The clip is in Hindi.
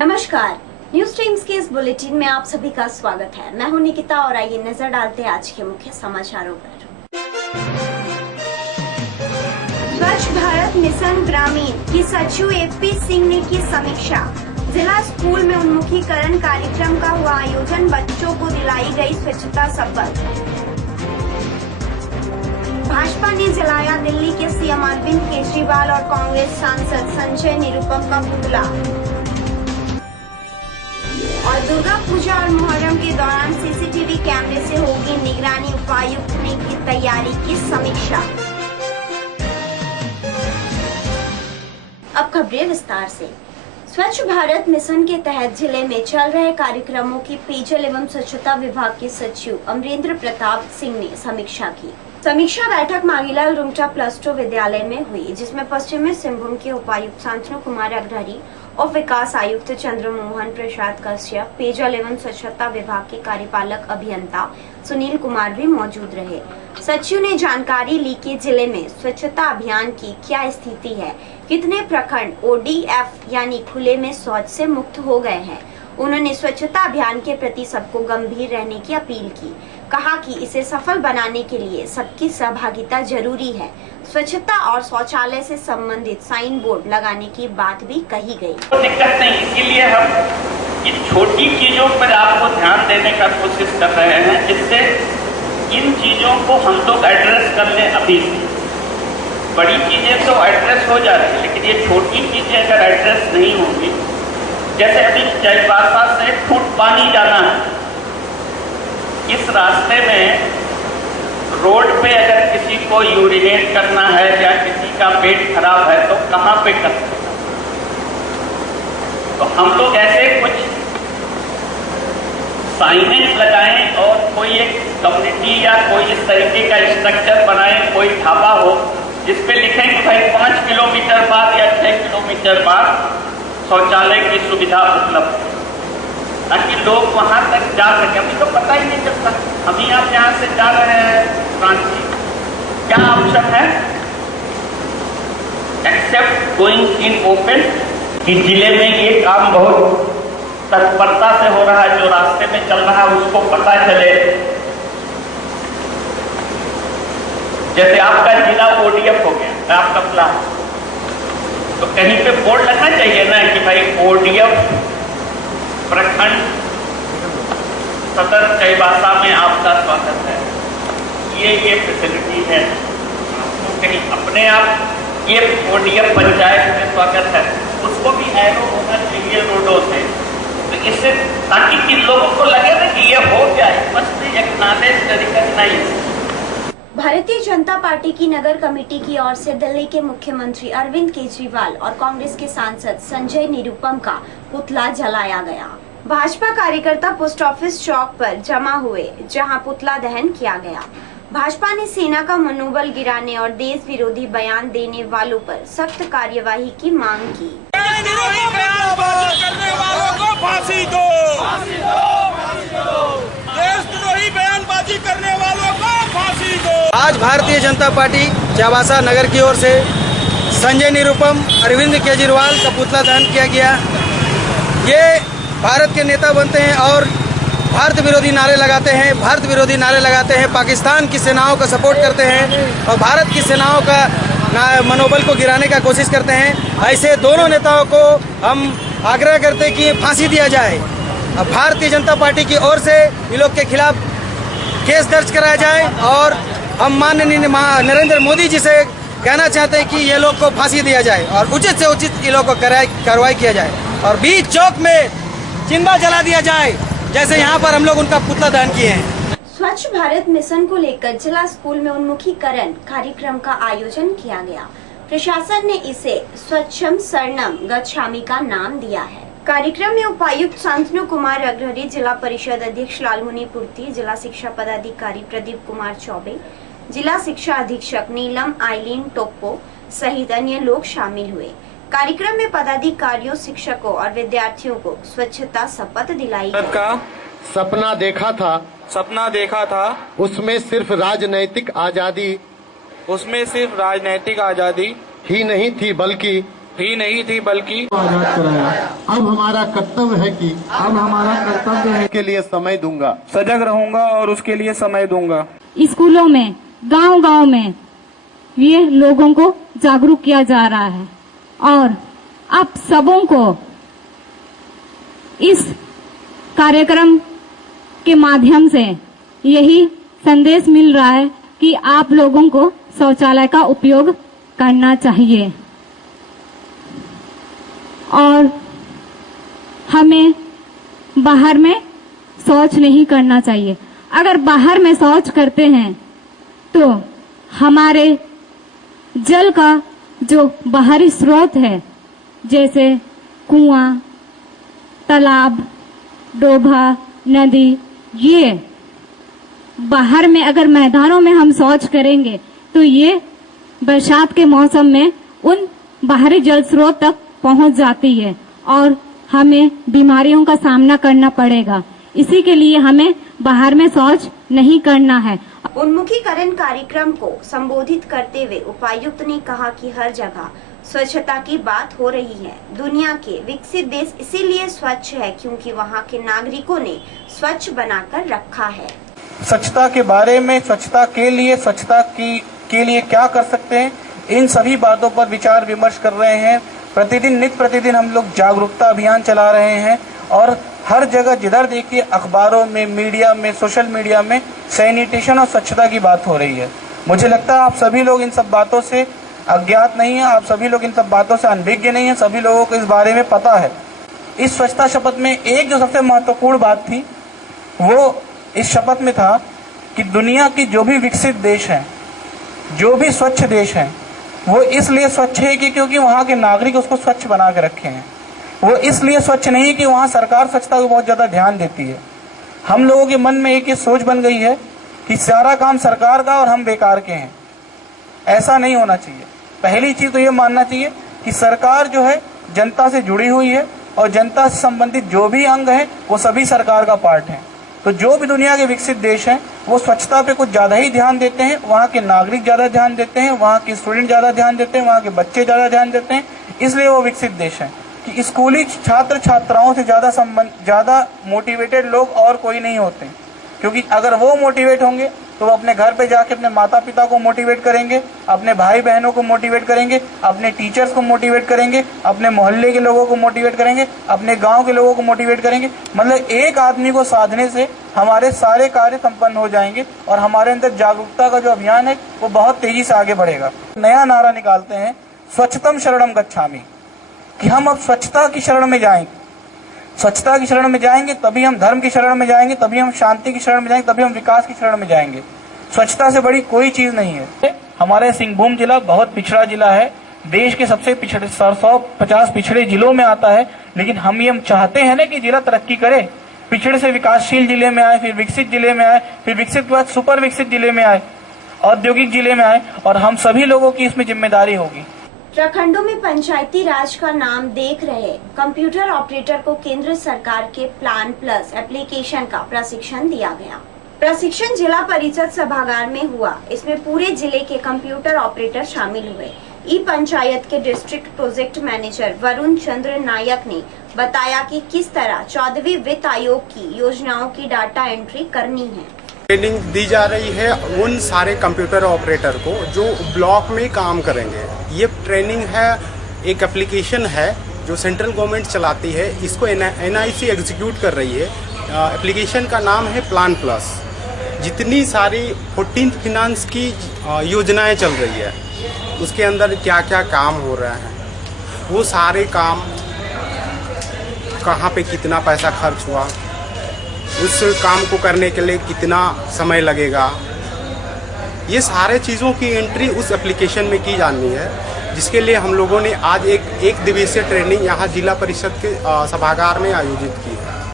नमस्कार, न्यूज टाइम्स के इस बुलेटिन में आप सभी का स्वागत है। मैं हूं निकिता और आइए नजर डालते हैं आज के मुख्य समाचारों पर। स्वच्छ भारत मिशन ग्रामीण की सचिव एपी सिंह ने की समीक्षा। जिला स्कूल में उन्मुखीकरण कार्यक्रम का हुआ आयोजन, बच्चों को दिलाई गई स्वच्छता शपथ। भाजपा ने जलाया दिल्ली के सीएम अरविंद केजरीवाल और कांग्रेस सांसद संजय निरुपम का पुतला। और दुर्गा पूजा और मुहर्रम के दौरान सीसीटीवी कैमरे से होगी निगरानी, उपायुक्त ने की तैयारी की समीक्षा। अब खबरें विस्तार से। स्वच्छ भारत मिशन के तहत जिले में चल रहे कार्यक्रमों की पेयजल एवं स्वच्छता विभाग के सचिव अमरेंद्र प्रताप सिंह ने समीक्षा की। समीक्षा बैठक मांगीलाल रुंगटा +2 विद्यालय में हुई, जिसमें पश्चिमी सिंहभूम के उपायुक्त शांतनु कुमार अग्रहरी और विकास आयुक्त चंद्रमोहन प्रसाद कश्यप, पेयजल एवं स्वच्छता विभाग के कार्यपालक अभियंता सुनील कुमार भी मौजूद रहे। सचिव ने जानकारी ली कि जिले में स्वच्छता अभियान की क्या स्थिति है, कितने प्रखंड ODF यानी खुले में शौच से मुक्त हो गए हैं। उन्होंने स्वच्छता अभियान के प्रति सबको गंभीर रहने की अपील की। कहा कि इसे सफल बनाने के लिए सबकी सहभागिता जरूरी है। स्वच्छता और शौचालय से संबंधित साइन बोर्ड लगाने की बात भी कही गई। दिक्कत नहीं, इसीलिए हम इन छोटी चीजों पर आपको ध्यान देने का कोशिश कर रहे हैं, जिससे इन चीजों को हम लोग एड्रेस कर लें। अभी बड़ी चीजें तो एड्रेस हो जाती है, लेकिन ये छोटी चीजें अगर एड्रेस नहीं होंगी, जैसे अभी चाईबासा से फुट पानी जाना है, इस रास्ते में रोड पे अगर किसी को यूरिनेट करना है या किसी का पेट खराब है तो कहाँ पे कर सकते हैं? तो हम लोग ऐसे कुछ साइनेज लगाएं और कोई एक कम्युनिटी या कोई इस तरीके का स्ट्रक्चर बनाएं, कोई ढाबा हो जिसपे लिखें कि भाई 5 किलोमीटर बाद या 6 किलोमीटर बाद शौचालय की सुविधा उपलब्ध है, ताकि लोग वहां तक जा सके। अभी तो पता ही नहीं चलता। अभी आप यहाँ से जा रहे हैं रांची, क्या ऑप्शन है एक्सेप्ट गोइंग इन ओपन, कि जिले में ये काम बहुत तत्परता से हो रहा है, जो रास्ते में चल रहा है उसको पता चले। जैसे आपका जिला ODF हो गया, आपका प्लान, तो कहीं पे बोर्ड लगना चाहिए ना कि भाई ODF प्रखंड सदर चाईबासा में आपका स्वागत है, ये फैसिलिटी है। तो कहीं अपने आप ये ODF पंचायत में स्वागत है, उसको भी एरो होना चाहिए रोडों से, तो इससे ताकि कि लोगों को लगे ना कि ये हो गया है, must be acknowledged, recognised. Bharatiya Janata party की नगर कमेटी की ओर से दिल्ली के मुख्यमंत्री अरविंद केजरीवाल और कांग्रेस के सांसद संजय निरुपम का पुतला जलाया गया। भाजपा कार्यकर्ता पोस्ट ऑफिस चौक पर जमा हुए, जहां पुतला दहन किया गया। भाजपा ने सेना का मनोबल गिराने और देश विरोधी बयान देने वालों पर सख्त कार्यवाही की मांग की। करने वालों को फांसी दो, देशद्रोही बयानबाजी करने वालों को फांसी दो। आज भारतीय जनता पार्टी चाईबासा नगर की ओर से संजय निरुपम, अरविंद केजरीवाल का पुतला दहन किया गया। ये भारत के नेता बनते हैं और भारत विरोधी नारे लगाते हैं, पाकिस्तान की सेनाओं का सपोर्ट करते हैं और भारत की सेनाओं का मनोबल को गिराने का कोशिश करते हैं। ऐसे दोनों नेताओं को हम आग्रह करते हैं कि फांसी दिया जाए। अब भारतीय जनता पार्टी की ओर से इन लोग के खिलाफ केस दर्ज कराया जाए और हम माननीय नरेंद्र मोदी जी से कहना चाहते हैं कि ये लोग को फांसी दिया जाए और उचित से उचित इन लोग को कार्रवाई किया जाए और बीच चौक में चिंता जला दिया जाए, जैसे यहाँ पर हम लोग उनका पुतला दहन किए हैं। स्वच्छ भारत मिशन को लेकर जिला स्कूल में उन्मुखीकरण कार्यक्रम का आयोजन किया गया। प्रशासन ने इसे स्वच्छम शरणम गच्छामि का नाम दिया है। कार्यक्रम में उपायुक्त शांतनु कुमार अग्रहरी, जिला परिषद अध्यक्ष लालमुनि पूर्ति, जिला शिक्षा पदाधिकारी प्रदीप कुमार चौबे, जिला शिक्षा अधीक्षक नीलम आइलीन टोप्पो सहित अन्य लोग शामिल हुए। कार्यक्रम में पदाधिकारियों, शिक्षकों और विद्यार्थियों को स्वच्छता शपथ दिलाई गई। का सपना देखा था उसमें सिर्फ राजनैतिक आजादी ही नहीं थी, ही नहीं थी बल्कि आजाद कराया। अब हमारा कर्तव्य है के लिए समय दूंगा, सजग रहूंगा और उसके लिए समय दूंगा। स्कूलों में, गांव-गांव में ये लोगों को जागरूक किया जा रहा है और आप सबों को इस कार्यक्रम के माध्यम से यही संदेश मिल रहा है कि आप लोगों को शौचालय का उपयोग करना चाहिए और हमें बाहर में शौच नहीं करना चाहिए। अगर बाहर में शौच करते हैं तो हमारे जल का जो बाहरी स्रोत है, जैसे कुआं, तालाब, डोभा, नदी, ये बाहर में अगर मैदानों में हम शौच करेंगे तो ये बरसात के मौसम में उन बाहरी जल स्रोत तक पहुंच जाती है और हमें बीमारियों का सामना करना पड़ेगा। इसी के लिए हमें बाहर में शौच नहीं करना है। उन्मुखीकरण कार्यक्रम को संबोधित करते हुए उपायुक्त ने कहा कि हर जगह स्वच्छता की बात हो रही है। दुनिया के विकसित देश इसीलिए स्वच्छ है क्योंकि वहाँ के नागरिकों ने स्वच्छ बनाकर रखा है। स्वच्छता के बारे में, स्वच्छता के लिए क्या कर सकते हैं, इन सभी बातों पर विचार विमर्श कर रहे हैं। नित्य प्रतिदिन हम लोग जागरूकता अभियान चला रहे हैं और हर जगह जिधर देखिए अखबारों में, मीडिया में, सोशल मीडिया में सैनिटेशन और स्वच्छता की बात हो रही है। मुझे लगता है आप सभी लोग इन सब बातों से अज्ञात नहीं है, आप सभी लोग इन सब बातों से अनभिज्ञ नहीं है, सभी लोगों को इस बारे में पता है। इस स्वच्छता शपथ में एक जो सबसे महत्वपूर्ण बात थी वो इस शपथ में था कि दुनिया की जो भी विकसित देश हैं, जो भी स्वच्छ देश हैं, वो इसलिए स्वच्छ है कि क्योंकि वहाँ के नागरिक उसको स्वच्छ बना के रखे हैं। वो इसलिए स्वच्छ नहीं कि वहाँ सरकार स्वच्छता को बहुत ज़्यादा ध्यान देती है। हम लोगों के मन में एक ये सोच बन गई है कि सारा काम सरकार का और हम बेकार के हैं। ऐसा नहीं होना चाहिए। पहली चीज़ तो ये मानना चाहिए कि सरकार जो है जनता से जुड़ी हुई है और जनता से संबंधित जो भी अंग हैं वो सभी सरकार का पार्ट हैं। तो जो भी दुनिया के विकसित देश हैं वो स्वच्छता पे कुछ ज़्यादा ही ध्यान देते हैं, वहाँ के नागरिक ज़्यादा ध्यान देते हैं, वहाँ के स्टूडेंट ज़्यादा ध्यान देते हैं, वहाँ के बच्चे ज़्यादा ध्यान देते हैं। इसलिए वो विकसित देश हैं कि स्कूली छात्र छात्राओं से ज़्यादा मोटिवेटेड लोग और कोई नहीं होते, क्योंकि अगर वो मोटिवेट होंगे तो वो अपने घर पे जाके अपने माता पिता को मोटिवेट करेंगे, अपने भाई बहनों को मोटिवेट करेंगे, अपने टीचर्स को मोटिवेट करेंगे, अपने मोहल्ले के लोगों को मोटिवेट करेंगे, अपने गांव के लोगों को मोटिवेट करेंगे। मतलब एक आदमी को साधने से हमारे सारे कार्य संपन्न हो जाएंगे और हमारे अंदर जागरूकता का जो अभियान है वो बहुत तेजी से आगे बढ़ेगा। नया नारा निकालते हैं, स्वच्छतम शरणम गच्छामि, कि हम अब स्वच्छता की शरण में जाएंगे। स्वच्छता की शरण में जाएंगे तभी हम धर्म की शरण में जाएंगे, तभी हम शांति की शरण में जाएंगे, तभी हम विकास की शरण में जाएंगे। स्वच्छता से बड़ी कोई चीज नहीं है। हमारे सिंहभूम जिला बहुत पिछड़ा जिला है, देश के सबसे पिछड़े 150 पिछड़े जिलों में आता है, लेकिन हम ये चाहते हैं ना कि जिला तरक्की करे, पिछड़े से विकासशील जिले में आए, फिर विकसित जिले में आए, फिर विकसित के बाद सुपर विकसित जिले में आए, औद्योगिक जिले में आए, और हम सभी लोगों की इसमें जिम्मेदारी होगी। प्रखंडों में पंचायती राज का नाम देख रहे कंप्यूटर ऑपरेटर को केंद्र सरकार के प्लान प्लस एप्लीकेशन का प्रशिक्षण दिया गया। प्रशिक्षण जिला परिषद सभागार में हुआ। इसमें पूरे जिले के कंप्यूटर ऑपरेटर शामिल हुए। ई पंचायत के डिस्ट्रिक्ट प्रोजेक्ट मैनेजर वरुण चंद्र नायक ने बताया कि किस तरह 14वीं वित्त आयोग की योजनाओं की डाटा एंट्री करनी है। ट्रेनिंग दी जा रही है उन सारे कंप्यूटर ऑपरेटर को जो ब्लॉक में काम करेंगे। ये ट्रेनिंग है, एक एप्लीकेशन है जो सेंट्रल गवर्नमेंट चलाती है, इसको NIC एग्जीक्यूट कर रही है। एप्लीकेशन का नाम है प्लान प्लस। जितनी सारी 14th फिनांस की योजनाएं चल रही है उसके अंदर क्या क्या काम हो रहा है, वो सारे काम कहाँ पे कितना पैसा खर्च हुआ, उस काम को करने के लिए कितना समय लगेगा, ये सारे चीज़ों की एंट्री उस एप्लीकेशन में की जानी है, जिसके लिए हम लोगों ने आज एक दिवसीय ट्रेनिंग यहाँ जिला परिषद के सभागार में आयोजित की है।